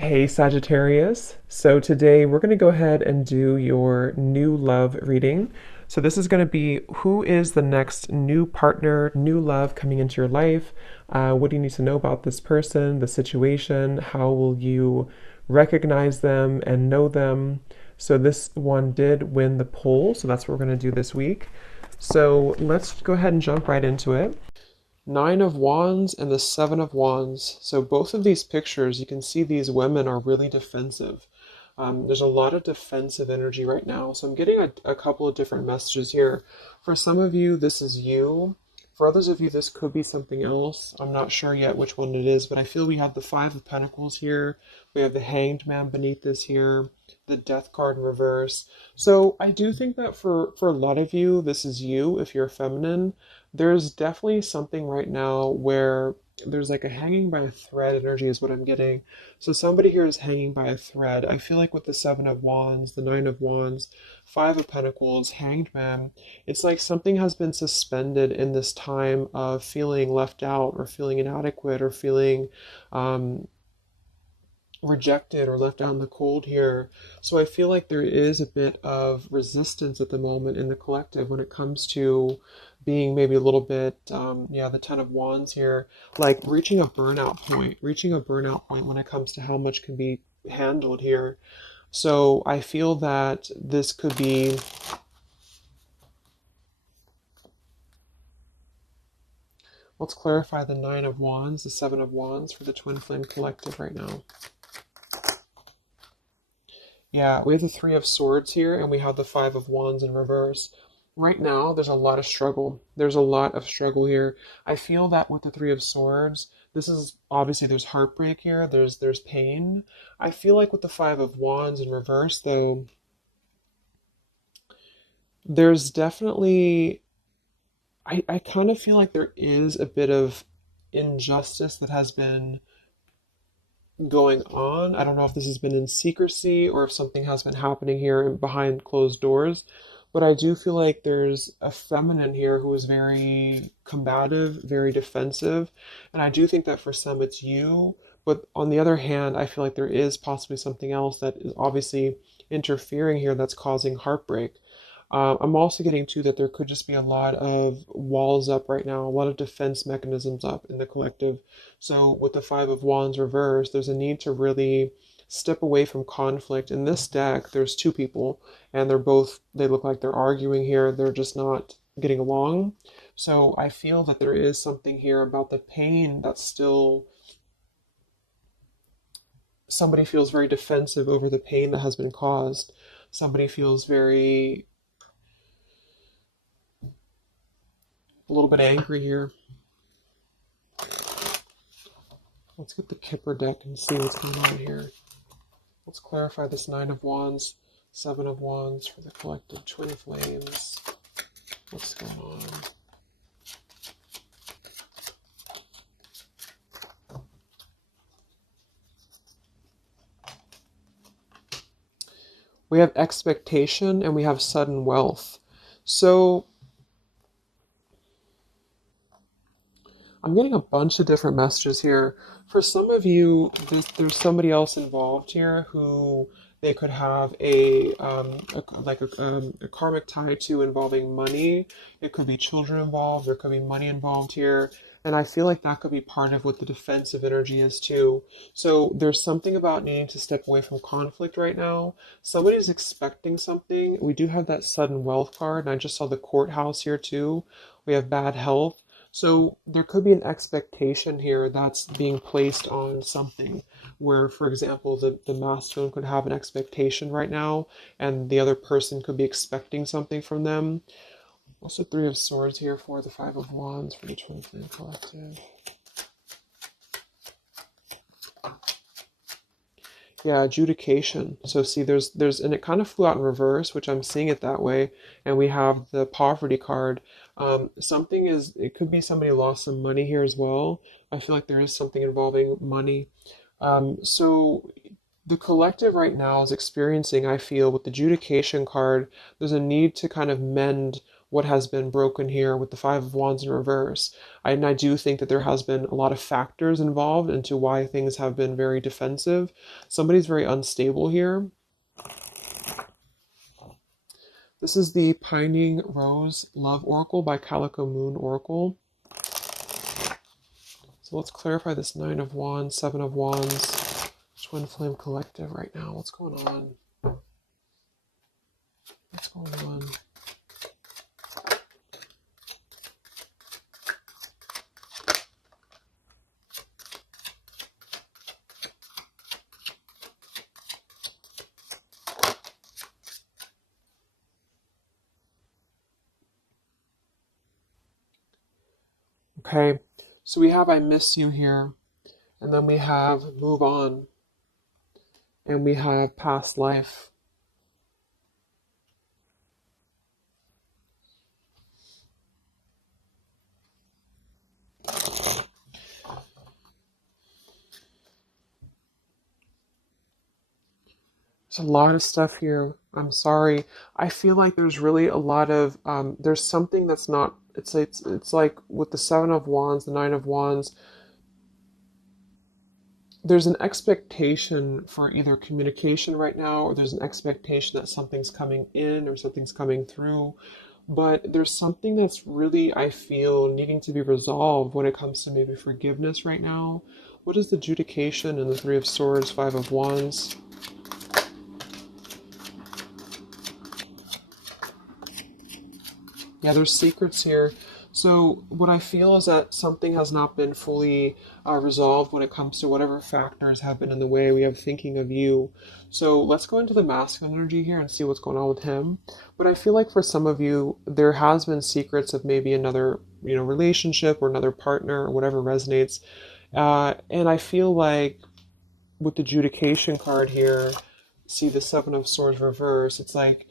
Hey Sagittarius. So today we're going to go ahead and do your new love reading. So this is going to be who is the next new partner, new love coming into your life? What do you need to know about this person, the situation? How will you recognize them and know them? So this one did win the poll, so that's what we're going to do this week. So let's go ahead and jump right into it. Nine of Wands and the Seven of Wands. So both of these pictures, you can see these women are really defensive. There's a lot of defensive energy right now. So I'm getting a couple of different messages here. For some of you, this is you. For others of you, this could be something else. I'm not sure yet which one it is, but I feel we have the Five of Pentacles here. We have the Hanged Man beneath this here, the Death card in reverse. So I do think that for a lot of you, this is you if you're feminine. There's definitely something right now where there's like a hanging by a thread energy is what I'm getting. So somebody here is hanging by a thread. I feel like with the Seven of Wands, the Nine of Wands, Five of Pentacles, Hanged Man, it's like something has been suspended in this time of feeling left out or feeling inadequate or feeling um, rejected or left out in the cold here. So I feel like there is a bit of resistance at the moment in the collective when it comes to being maybe a little bit, the Ten of Wands here, like reaching a burnout point when it comes to how much can be handled here. So I feel that this could be, let's clarify the Nine of Wands, the Seven of Wands for the Twin Flame Collective right now. Yeah, we have the Three of Swords here, and we have the Five of Wands in reverse. Right now, there's a lot of struggle. There's a lot of struggle here. I feel that with the Three of Swords, this is obviously there's heartbreak here. There's pain. I feel like with the Five of Wands in reverse, though, there's definitely I kind of feel like there is a bit of injustice that has been going on. I don't know if this has been in secrecy or if something has been happening here behind closed doors, but I do feel like there's a feminine here who is very combative, very defensive, and I do think that for some it's you. But on the other hand, I feel like there is possibly something else that is obviously interfering here that's causing heartbreak. I'm also getting to that there could just be a lot of walls up right now, a lot of defense mechanisms up in the collective. So with the Five of Wands reversed, there's a need to really step away from conflict. In this deck, there's two people, and they look like they're arguing here. They're just not getting along. So I feel that there is something here about the pain that's still, somebody feels very defensive over the pain that has been caused. Somebody feels very, a little bit angry here. Let's get the Kipper deck and see what's going on here. Let's clarify this Nine of Wands, Seven of Wands for the collective Twin Flames. What's going on? We have expectation and we have sudden wealth. So I'm getting a bunch of different messages here. For some of you, there's somebody else involved here who they could have a karmic tie to involving money. It could be children involved. There could be money involved here. And I feel like that could be part of what the defensive energy is too. So there's something about needing to step away from conflict right now. Somebody's expecting something. We do have that sudden wealth card, and I just saw the courthouse here too. We have bad health. So there could be an expectation here that's being placed on something where, for example, the masculine could have an expectation right now and the other person could be expecting something from them. Also Three of Swords here for the Five of Wands for the Twin Flame Collective. Yeah, adjudication. So see, and it kind of flew out in reverse, which I'm seeing it that way. And we have the poverty card. It could be somebody lost some money here as well. I feel like there is something involving money. So the collective right now is experiencing, I feel, with the adjudication card, there's a need to kind of mend what has been broken here with the Five of Wands in reverse. And I do think that there has been a lot of factors involved into why things have been very defensive. Somebody's very unstable here. This is the Pining Rose Love Oracle by Calico Moon Oracle. So let's clarify this Nine of Wands, Seven of Wands, Twin Flame Collective right now. What's going on? What's going on? Okay, so we have I miss you here, and then we have move on, and we have past life. There's a lot of stuff here. I'm sorry. I feel like there's really a lot of there's something that's not. It's like with the Seven of Wands, the Nine of Wands. There's an expectation for either communication right now, or there's an expectation that something's coming in or something's coming through. But there's something that's really, I feel, needing to be resolved when it comes to maybe forgiveness right now. What is the adjudication in the Three of Swords, Five of Wands? Yeah, there's secrets here. So what I feel is that something has not been fully resolved when it comes to whatever factors have been in the way. We have thinking of you. So let's go into the masculine energy here and see what's going on with him. But I feel like for some of you, there has been secrets of maybe another, relationship or another partner or whatever resonates. And I feel like with the adjudication card here, see the Seven of Swords reverse, it's like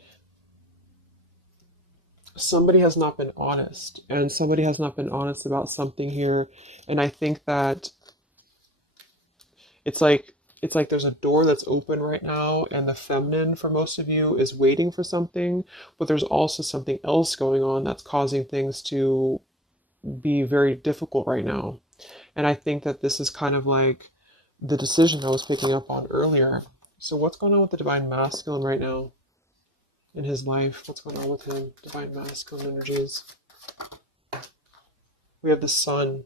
somebody has not been honest, and somebody has not been honest about something here. And I think that it's like there's a door that's open right now, and the feminine for most of you is waiting for something, but there's also something else going on that's causing things to be very difficult right now. And I think that this is kind of like the decision I was picking up on earlier. So what's going on with the divine masculine right now in his life? What's going on with him? Divine masculine energies. We have the sun.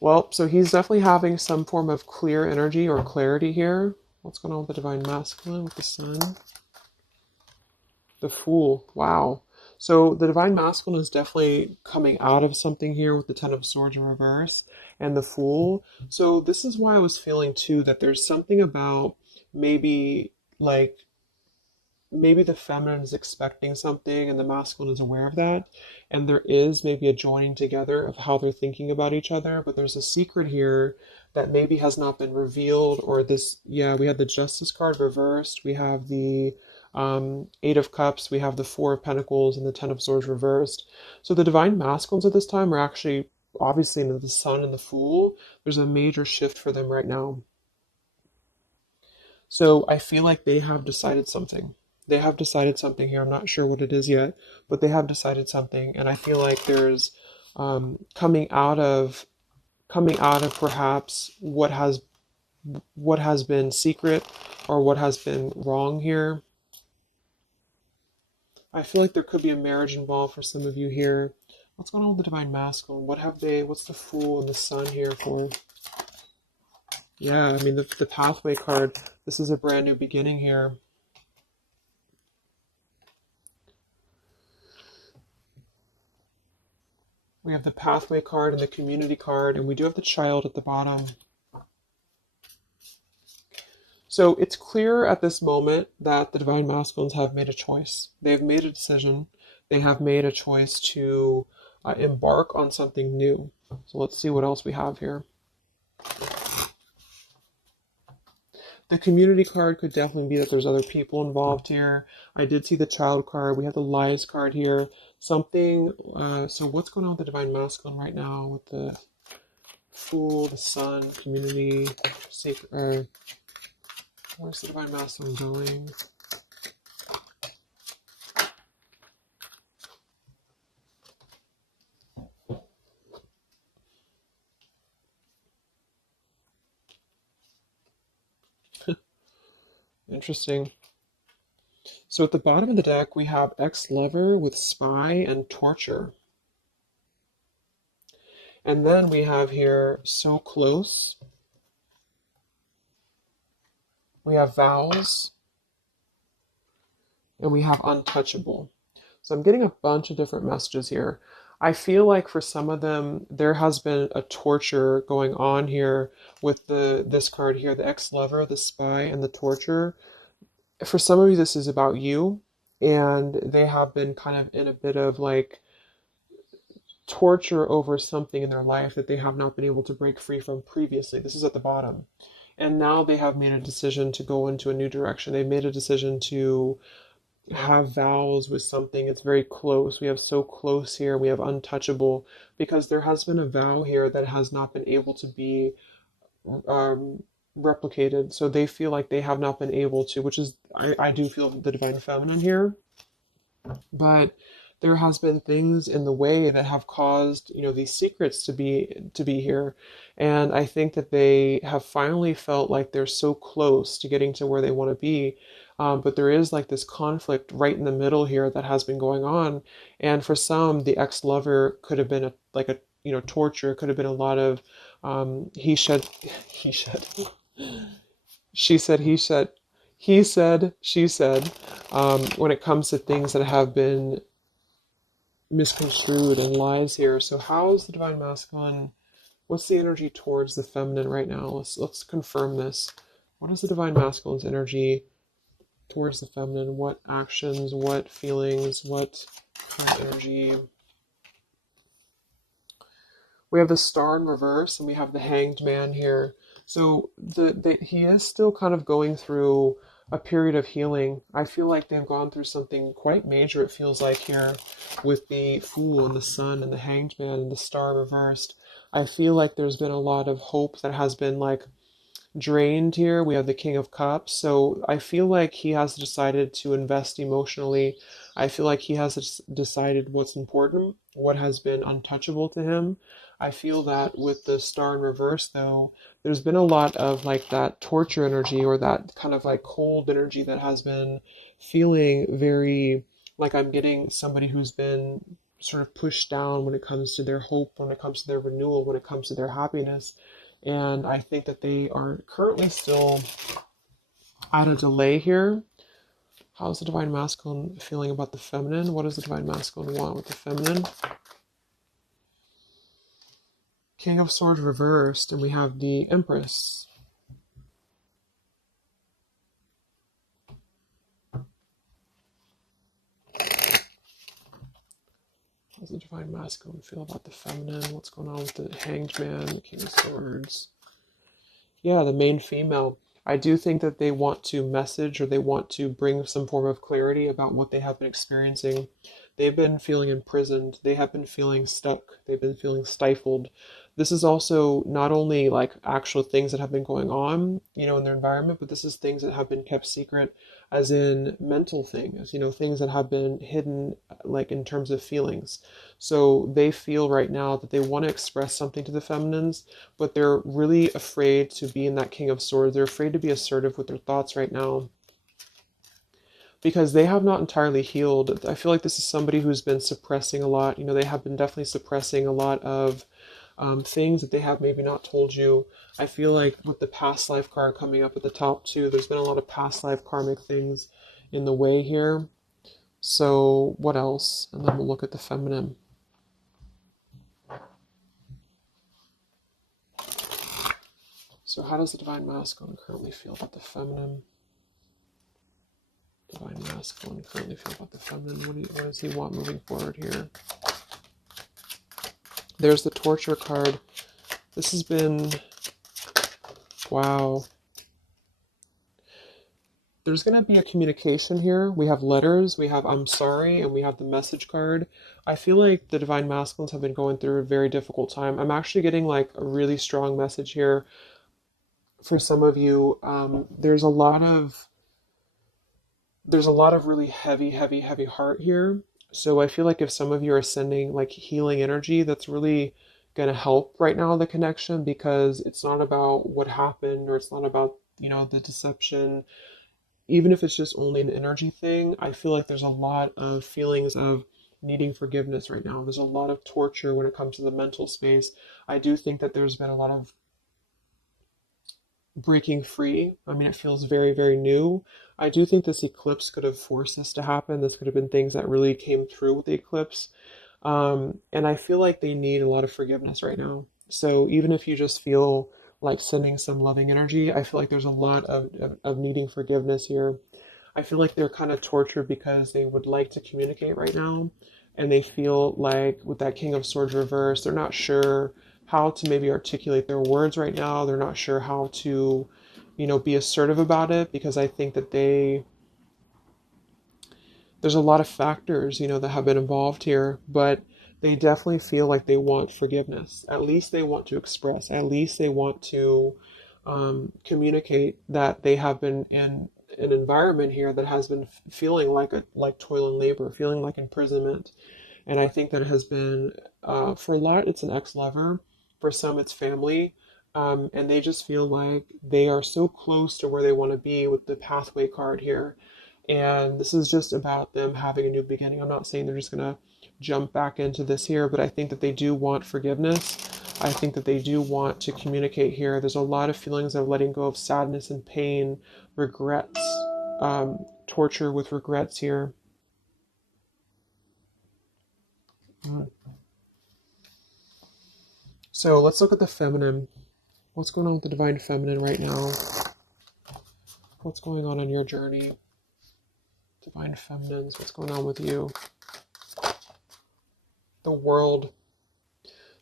Well, so he's definitely having some form of clear energy or clarity here. What's going on with the divine masculine with the sun? The Fool. Wow. So the divine masculine is definitely coming out of something here with the Ten of Swords in reverse and the Fool. So this is why I was feeling too that there's something about maybe like maybe the feminine is expecting something and the masculine is aware of that, and there is maybe a joining together of how they're thinking about each other, but there's a secret here that maybe has not been revealed. Or this, yeah, we have the Justice card reversed, we have the Eight of Cups, we have the Four of Pentacles, and the Ten of Swords reversed. So the divine masculines at this time are actually obviously in the Sun and the Fool. There's a major shift for them right now. So I feel like they have decided something. They have decided something here. I'm not sure what it is yet, but they have decided something, and I feel like there's coming out of perhaps what has been secret or what has been wrong here. I feel like there could be a marriage involved for some of you here. What's going on with the divine masculine? What's the Fool and the Sun here for? Yeah, I mean, the pathway card, this is a brand new beginning here. We have the pathway card and the community card, and we do have the Child at the bottom. So it's clear at this moment that the divine masculines have made a choice. They've made a decision. They have made a choice to embark on something new. So let's see what else we have here. The community card could definitely be that there's other people involved here. I did see the Child card. We have the Lies card here. Something, so what's going on with the divine masculine right now with the Fool, the Sun, community, sacred, where's the divine masculine going? Interesting. So at the bottom of the deck, we have ex-lover with spy and torture. And then we have here so close. We have vows and we have untouchable. So I'm getting a bunch of different messages here. I feel like for some of them, there has been a torture going on here with this card here, the ex-lover, the spy, and the torture. For some of you, this is about you, and they have been kind of in a bit of like torture over something in their life that they have not been able to break free from previously. This is at the bottom. And now they have made a decision to go into a new direction. They've made a decision to have vows with something. It's very close. We have so close here. We have untouchable because there has been a vow here that has not been able to be um, replicated. So they feel like they have not been able to, which is, I do feel the divine feminine here, but there has been things in the way that have caused these secrets to be here, and I think that they have finally felt like they're so close to getting to where they want to be, but there is like this conflict right in the middle here that has been going on, and for some the ex-lover could have been a torture. It could have been a lot of he said he said she said he said she said when it comes to things that have been misconstrued and lies here. So how is the divine masculine? What's the energy towards the feminine right now? Let's confirm this. What is the divine masculine's energy towards the feminine? What actions, what feelings, what kind of energy? We have the star in reverse and we have the hanged man here. So he is still kind of going through a period of healing. I feel like they've gone through something quite major, it feels like here, with the fool and the sun and the hanged man and the star reversed. I feel like there's been a lot of hope that has been like drained here. We have the King of Cups. So I feel like he has decided to invest emotionally. I feel like he has decided what's important, what has been untouchable to him. I feel that with the star in reverse, though, there's been a lot of like that torture energy or that kind of like cold energy that has been feeling very like I'm getting somebody who's been sort of pushed down when it comes to their hope, when it comes to their renewal, when it comes to their happiness. And I think that they are currently still at a delay here. How's the divine masculine feeling about the feminine? What does the divine masculine want with the feminine? King of Swords reversed, and we have the Empress. How's the divine masculine feel about the feminine? What's going on with the Hanged Man, the King of Swords? Yeah, the main female. I do think that they want to message or they want to bring some form of clarity about what they have been experiencing. They've been feeling imprisoned. They have been feeling stuck. They've been feeling stifled. This is also not only like actual things that have been going on, in their environment, but this is things that have been kept secret, as in mental things, things that have been hidden, like in terms of feelings. So they feel right now that they want to express something to the feminines, but they're really afraid to be in that King of Swords. They're afraid to be assertive with their thoughts right now because they have not entirely healed. I feel like this is somebody who's been suppressing a lot. They have been definitely suppressing a lot of things that they have maybe not told you. I feel like with the past life card coming up at the top too, there's been a lot of past life karmic things in the way here. So what else? And then we'll look at the feminine. So how does the divine masculine currently feel about the feminine? Divine masculine currently feel about the feminine? What does he want moving forward here? There's the torture card. This has been, wow. There's going to be a communication here. We have letters, we have I'm sorry, and we have the message card. I feel like the divine masculines have been going through a very difficult time. I'm actually getting like a really strong message here for some of you. There's a lot of really heavy, heavy, heavy heart here. So I feel like if some of you are sending like healing energy, that's really going to help right now the connection, because it's not about what happened, or it's not about the deception. even if it's just only an energy thing, I feel like there's a lot of feelings of needing forgiveness right now. There's a lot of torture when it comes to the mental space. I do think that there's been a lot of breaking free. I mean, it feels very, very new. I do think this eclipse could have forced this to happen. This could have been things that really came through with the eclipse. And I feel like they need a lot of forgiveness right now. So even if you just feel like sending some loving energy, I feel like there's a lot of needing forgiveness here. I feel like they're kind of tortured because they would like to communicate right now. And they feel like with that King of Swords reverse, they're not sure how to maybe articulate their words right now. They're not sure how to, be assertive about it because I think that there's a lot of factors, that have been involved here, but they definitely feel like they want forgiveness. At least they want to express, at least they want to communicate that they have been in an environment here that has been feeling like toil and labor, feeling like imprisonment. And I think that it has been, for a lot, it's an ex-lover. For some, it's family. And they just feel like they are so close to where they want to be with the pathway card here. And this is just about them having a new beginning. I'm not saying they're just going to jump back into this here, but I think that they do want forgiveness. I think that they do want to communicate here. There's a lot of feelings of letting go of sadness and pain, regrets, torture with regrets here. Mm. So let's look at the feminine. What's going on with the divine feminine right now? What's going on your journey? Divine feminines, what's going on with you? The world.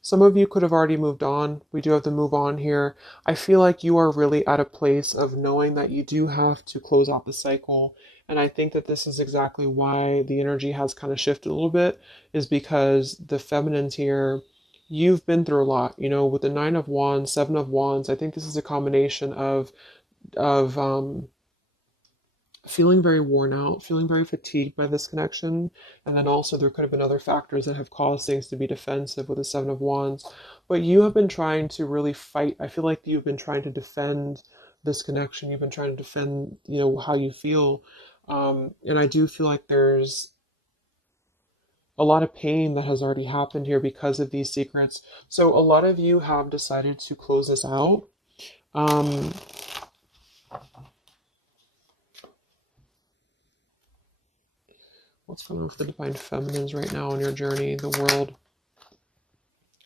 Some of you could have already moved on. We do have to move on here. I feel like you are really at a place of knowing that you do have to close out the cycle. And I think that this is exactly why the energy has kind of shifted a little bit, is because the feminines here, you've been through a lot, with the Nine of Wands, Seven of Wands. I think this is a combination of feeling very worn out, feeling very fatigued by this connection. And then also there could have been other factors that have caused things to be defensive with the Seven of Wands. But you have been trying to really fight. I feel like you've been trying to defend this connection. You've been trying to defend, how you feel. And I do feel like there's a lot of pain that has already happened here because of these secrets. So a lot of you have decided to close this out. Um, What's going on with the divine feminines right now on your journey? The world,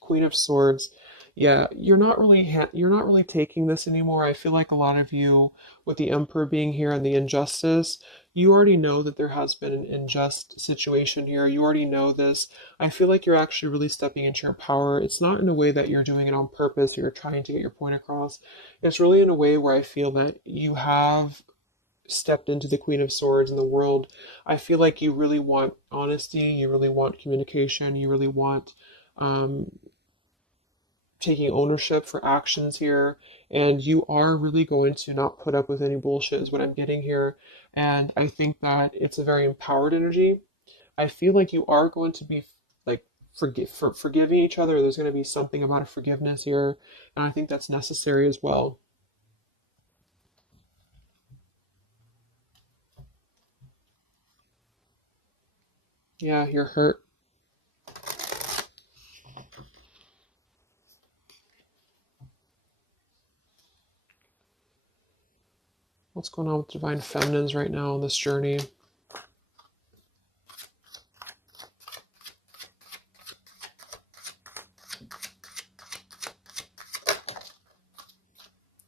Queen of Swords. Yeah, you're not really taking this anymore. I feel like a lot of you, with the Emperor being here and the injustice, you already know that there has been an unjust situation here. You already know this. I feel like you're actually really stepping into your power. It's not in a way that you're doing it on purpose or you're trying to get your point across. It's really in a way where I feel that you have stepped into the Queen of Swords in the world. I feel like you really want honesty, you really want communication, you really want um, taking ownership for actions here, and you are really going to not put up with any bullshit, is what I'm getting here. And I think that it's a very empowered energy. I feel like you are going to be like forgiving each other. There's going to be something about a forgiveness here, and I think that's necessary as well. Yeah, you're hurt. What's going on with divine feminines right now on this journey?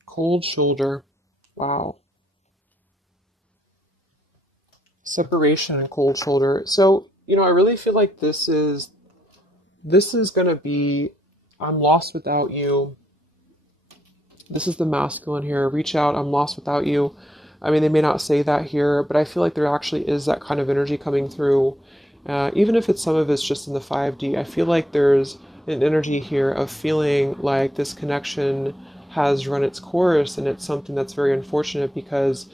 Cold shoulder. Wow. Separation and cold shoulder. So, I really feel like this is gonna be, I'm lost without you. This is the masculine here. Reach out, I'm lost without you. I mean, they may not say that here, but I feel like there actually is that kind of energy coming through. Even if some of it's just in the 5D, I feel like there's an energy here of feeling like this connection has run its course, and it's something that's very unfortunate because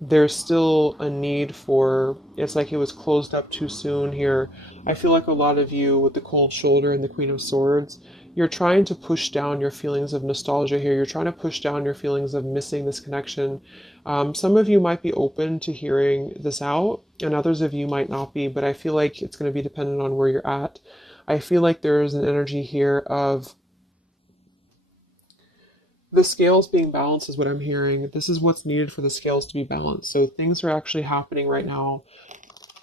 there's still a need for, it's like it was closed up too soon here. I feel like a lot of you with the cold shoulder and the Queen of Swords, you're trying to push down your feelings of nostalgia here. You're trying to push down your feelings of missing this connection. Some of you might be open to hearing this out, and others of you might not be, but I feel like it's going to be dependent on where you're at. I feel like there is an energy here of the scales being balanced, is what I'm hearing. This is what's needed for the scales to be balanced. So things are actually happening right now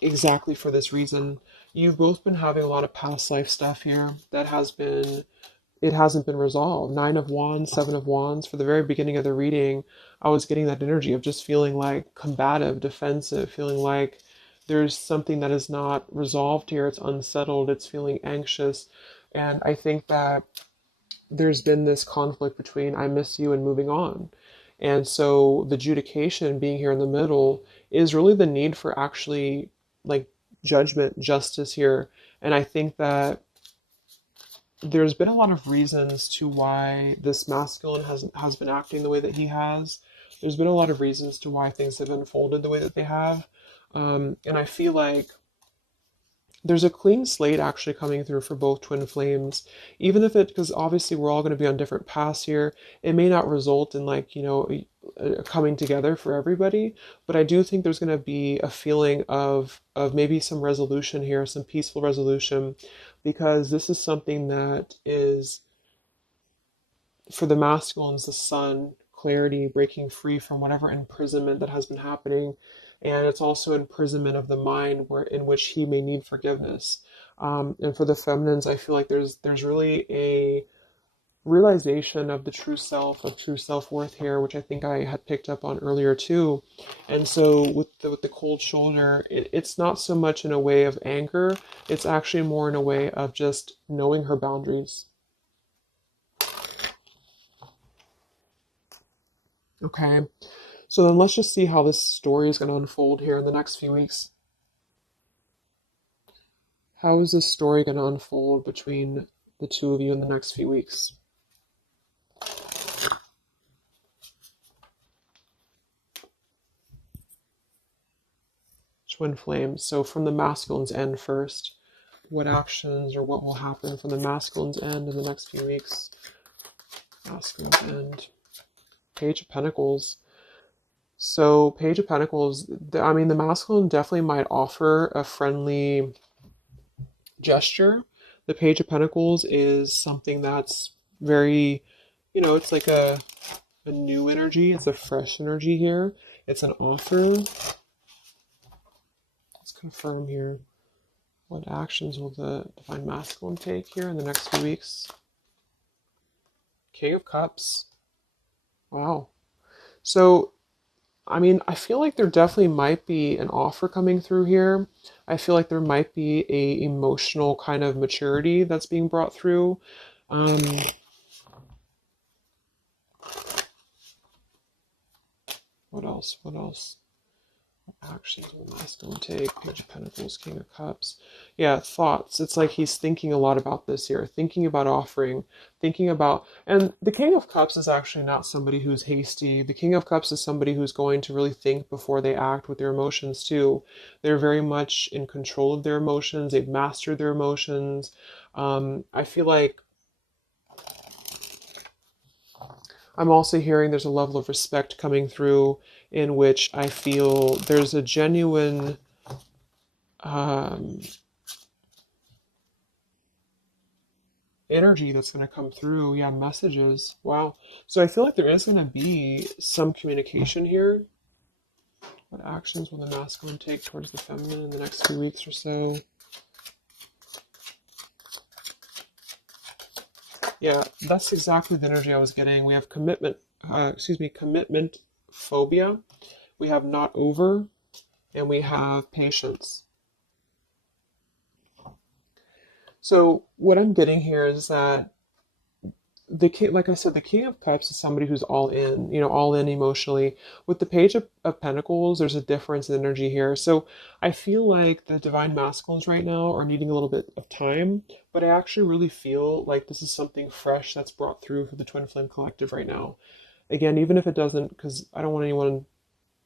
exactly for this reason. You've both been having a lot of past life stuff here that it hasn't been resolved. Nine of Wands, Seven of Wands. For the very beginning of the reading, I was getting that energy of just feeling like combative, defensive, feeling like there's something that is not resolved here. It's unsettled. It's feeling anxious. And I think that there's been this conflict between I miss you and moving on. And so the adjudication being here in the middle is really the need for actually like judgment, justice here. And I think that there's been a lot of reasons to why this masculine has been acting the way that he has. There's been a lot of reasons to why things have unfolded the way that they have. And I feel like there's a clean slate actually coming through for both twin flames, even if it, because obviously we're all going to be on different paths here. It may not result in like, a coming together for everybody, but I do think there's going to be a feeling of maybe some resolution here, some peaceful resolution, because this is something that is, for the masculines, the sun, clarity, breaking free from whatever imprisonment that has been happening. And it's also imprisonment of the mind in which he may need forgiveness. And for the feminines, I feel like there's really a realization of the true self, of true self-worth here, which I think I had picked up on earlier too. And so with the cold shoulder, it's not so much in a way of anger, it's actually more in a way of just knowing her boundaries. Okay, so then let's just see how this story is going to unfold here in the next few weeks. How is this story going to unfold between the two of you in the next few weeks? Twin flames. So from the masculine's end first, what actions or what will happen from the masculine's end in the next few weeks? Masculine's end. Page of Pentacles. So Page of Pentacles, I mean, the masculine definitely might offer a friendly gesture. The Page of Pentacles is something that's very, it's like a new energy. It's a fresh energy here. It's an offer. Let's confirm here. What actions will the Divine Masculine take here in the next few weeks? King of Cups. Wow. So, I mean, I feel like there definitely might be an offer coming through here. I feel like there might be a emotional kind of maturity that's being brought through. What else? What else? Actions will masculine take? Page of Pentacles, King of Cups. Yeah, thoughts. It's like he's thinking a lot about this here, thinking about offering, thinking about, and the King of Cups is actually not somebody who's hasty. The King of Cups is somebody who's going to really think before they act with their emotions too. They're very much in control of their emotions. They've mastered their emotions. I feel like I'm also hearing there's a level of respect coming through in which I feel there's a genuine energy that's going to come through. Yeah, messages. Wow. So I feel like there is going to be some communication here. What actions will the masculine take towards the feminine in the next few weeks or so? Yeah, that's exactly the energy I was getting. We have commitment phobia. We have not over, and we have patience. So what I'm getting here is that the king, like I said, the King of Cups is somebody who's all in, all in emotionally. With the Page of Pentacles, there's a difference in energy here. So I feel like the Divine Masculines right now are needing a little bit of time, but I actually really feel like this is something fresh that's brought through for the Twin Flame Collective right now. Again, even if it doesn't, because I don't want anyone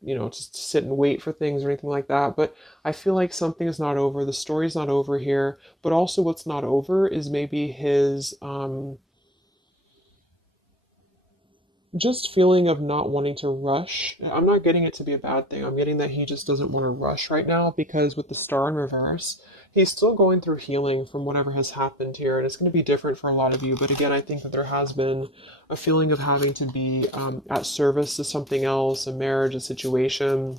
just sit and wait for things or anything like that. But I feel like something is not over. The story's not over here. But also, what's not over is maybe his just feeling of not wanting to rush. I'm not getting it to be a bad thing. I'm getting that he just doesn't want to rush right now because with the star in reverse, he's still going through healing from whatever has happened here. And it's going to be different for a lot of you. But again, I think that there has been a feeling of having to be at service to something else, a marriage, a situation.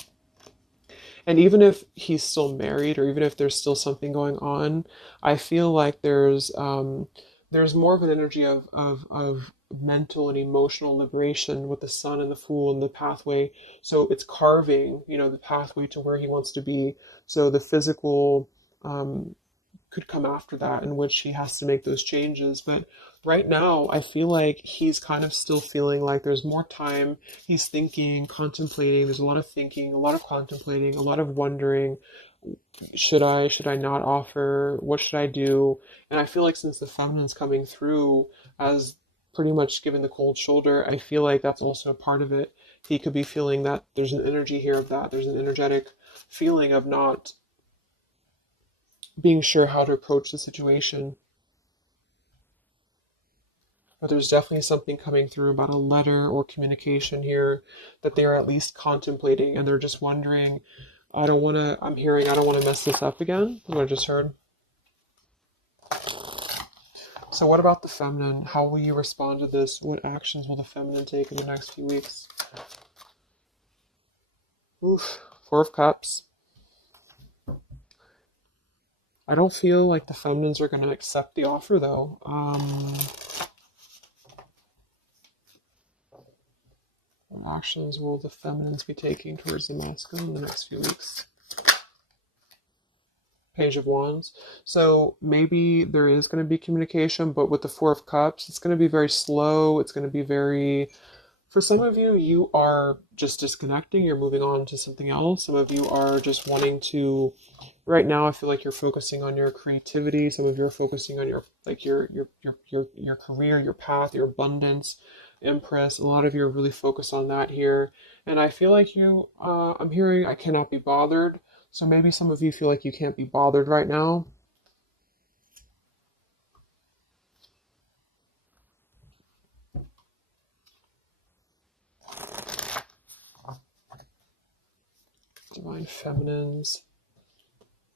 And even if he's still married or even if there's still something going on, I feel like there's more of an energy of mental and emotional liberation with the sun and the fool and the pathway. So it's carving, the pathway to where he wants to be. So the physical could come after that, in which he has to make those changes. But right now, I feel like he's kind of still feeling like there's more time. He's thinking, contemplating. There's a lot of thinking, a lot of contemplating, a lot of wondering. Should I not offer? What should I do? And I feel like since the feminine's coming through as pretty much given the cold shoulder, I feel like that's also a part of it. He could be feeling that there's an energy here of that. There's an energetic feeling of not being sure how to approach the situation. But there's definitely something coming through about a letter or communication here that they are at least contemplating and they're just wondering, I don't want to mess this up again. What I just heard. So what about the feminine? How will you respond to this? What actions will the feminine take in the next few weeks? Oof, Four of Cups. I don't feel like the feminines are going to accept the offer though. What actions will the feminines be taking towards the masculine in the next few weeks? Page of Wands. So maybe there is going to be communication, but with the Four of Cups, it's going to be very slow. It's going to be very, for some of you, you are just disconnecting. You're moving on to something else. Some of you are just wanting to, right now, I feel like you're focusing on your creativity. Some of you are focusing on your career, your path, your abundance, Empress. A lot of you are really focused on that here. And I feel like I'm hearing I cannot be bothered. So maybe some of you feel like you can't be bothered right now. Divine Feminines.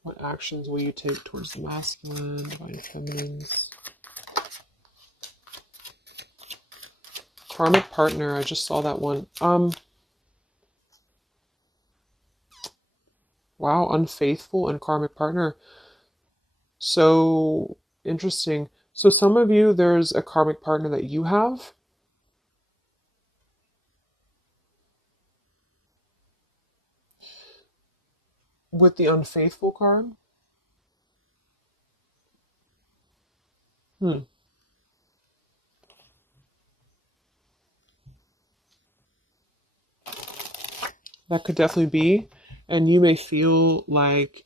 What actions will you take towards the masculine? Divine Feminines. Karmic partner. I just saw that one. Wow, unfaithful and karmic partner. So interesting. So some of you, there's a karmic partner that you have. With the unfaithful card. Hmm. That could definitely be. And you may feel like,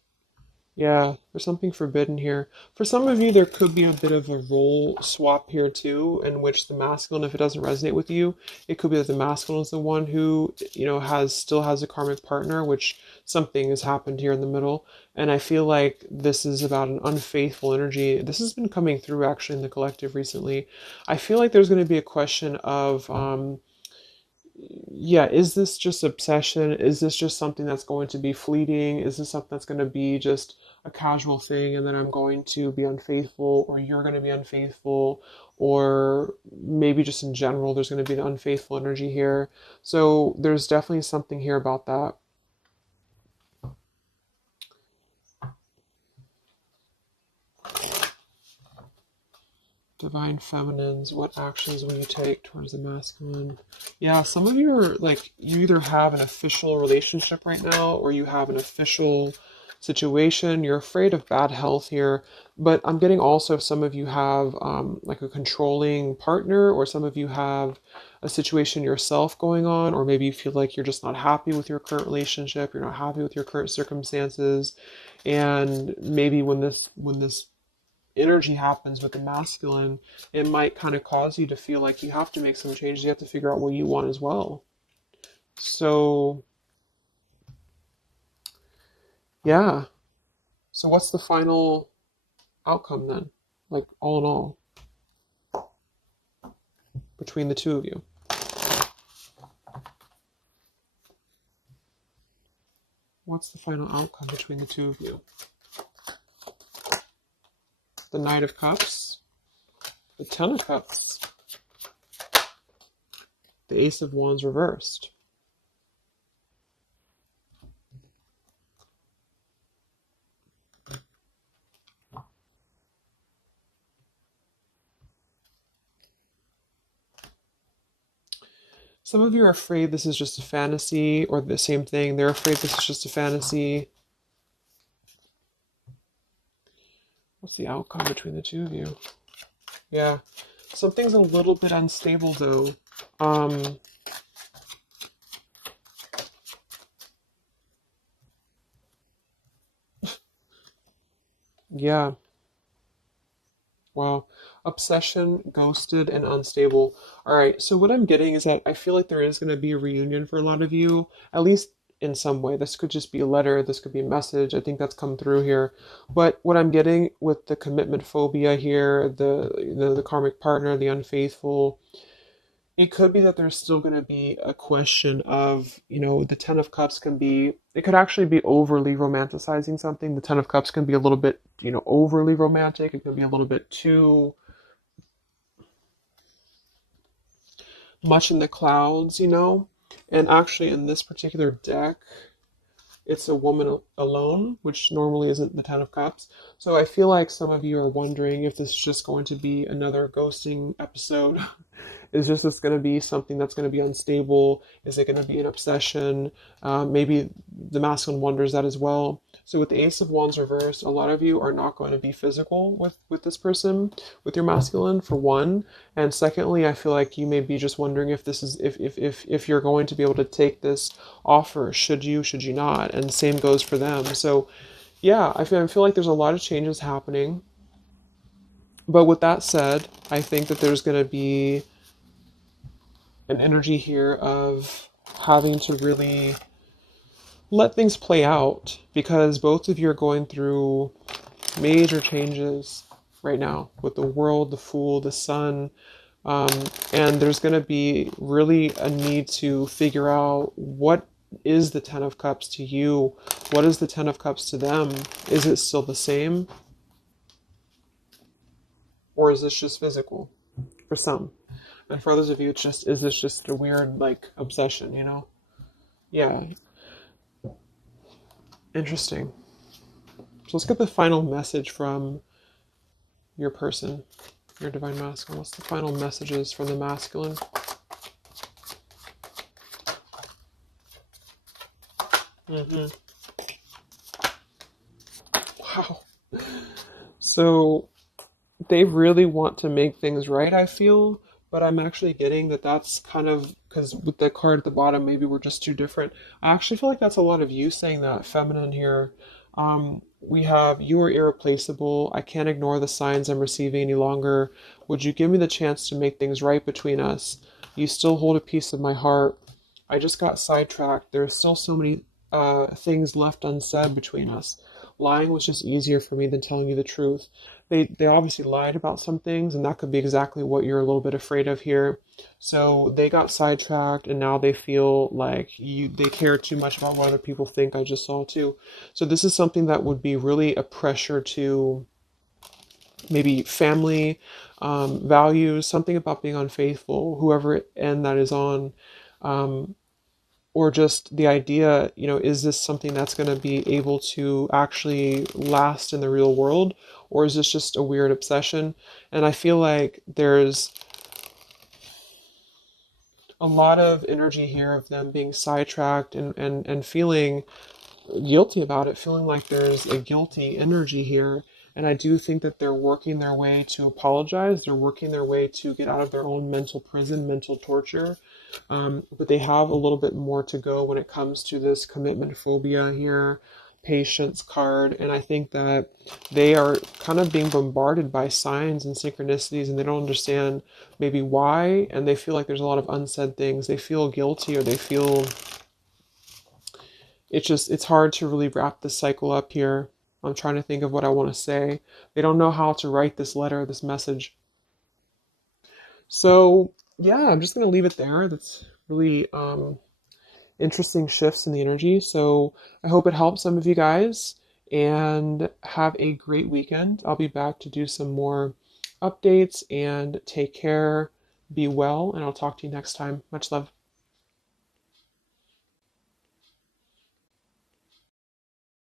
yeah, there's something forbidden here. For some of you, there could be a bit of a role swap here too, in which the masculine, if it doesn't resonate with you, it could be that the masculine is the one who, still has a karmic partner, which something has happened here in the middle. And I feel like this is about an unfaithful energy. This has been coming through actually in the collective recently. I feel like there's going to be a question of, yeah, is this just obsession? Is this just something that's going to be fleeting? Is this something that's going to be just a casual thing and then I'm going to be unfaithful or you're going to be unfaithful or maybe just in general there's going to be an unfaithful energy here. So there's definitely something here about that. Divine Feminines, what actions will you take towards the masculine? Yeah, some of you are like, you either have an official relationship right now or you have an official situation. You're afraid of bad health here, but I'm getting also some of you have like a controlling partner or some of you have a situation yourself going on, or maybe you feel like you're just not happy with your current relationship, you're not happy with your current circumstances, and maybe when this energy happens with the masculine, it might kind of cause you to feel like you have to make some changes. You have to figure out what you want as well. So Yeah. So what's the final outcome then? Like all in all, between the two of you. What's the final outcome between the two of you? The Knight of Cups, the Ten of Cups, the Ace of Wands reversed. Some of you are afraid this is just a fantasy, or the same thing. They're afraid this is just a fantasy. What's the outcome between the two of you? Yeah. Something's a little bit unstable though. Um, yeah. Wow. Obsession, ghosted, and unstable. All right. So what I'm getting is that I feel like there is going to be a reunion for a lot of you, at least in some way. This could just be a letter. This could be a message. I think that's come through here. But what I'm getting with the commitment phobia here, the karmic partner, the unfaithful, it could be that there's still going to be a question of, the Ten of Cups can be, it could actually be overly romanticizing something. The Ten of Cups can be a little bit, overly romantic. It can be a little bit too much in the clouds. And actually, in this particular deck, it's a woman alone, which normally isn't the Ten of Cups. So I feel like some of you are wondering if this is just going to be another ghosting episode. Is just this going to be something that's going to be unstable? Is it going to be an obsession? Maybe the masculine wonders that as well. So with the Ace of Wands reversed, a lot of you are not going to be physical with this person, with your masculine, for one. And secondly, I feel like you may be just wondering if this is if you're going to be able to take this offer. Should you not? And same goes for them. So yeah, I feel like there's a lot of changes happening. But with that said, I think that there's going to be an energy here of having to really let things play out, because both of you are going through major changes right now with the world, the Fool, the Sun. Um, and there's going to be really a need to figure out what is the Ten of Cups to you? What is the Ten of Cups to them? Is it still the same? Or is this just physical for some? And for others of you, is this just a weird, like, obsession? Yeah, interesting. So let's get the final message from your person, your divine masculine. What's the final messages from the masculine? hmm Wow. So they really want to make things right, I feel, but I'm actually getting that that's kind of because with the card at the bottom, maybe we're just too different. I actually feel like that's a lot of you saying that, feminine here. We have, you are irreplaceable. I can't ignore the signs I'm receiving any longer. Would you give me the chance to make things right between us? You still hold a piece of my heart. I just got sidetracked. There are still so many things left unsaid between us. Lying was just easier for me than telling you the truth. They obviously lied about some things, and that could be exactly what you're a little bit afraid of here. So they got sidetracked, and now they feel like they care too much about what other people think. I just saw too. So this is something that would be really a pressure to maybe family values, something about being unfaithful, whoever end that is on. Or just the idea, is this something that's going to be able to actually last in the real world? Or is this just a weird obsession? And I feel like there's a lot of energy here of them being sidetracked and feeling guilty about it, feeling like there's a guilty energy here. And I do think that they're working their way to apologize. They're working their way to get out of their own mental prison, mental torture. But they have a little bit more to go when it comes to this commitment phobia here, patience card. And I think that they are kind of being bombarded by signs and synchronicities, and they don't understand maybe why. And they feel like there's a lot of unsaid things. They feel guilty, or they feel it's hard to really wrap this cycle up here. I'm trying to think of what I want to say. They don't know how to write this letter, this message. So yeah, I'm just gonna leave it there. That's really interesting shifts in the energy. So I hope it helps some of you guys and have a great weekend. I'll be back to do some more updates and take care. Be well, and I'll talk to you next time. Much love.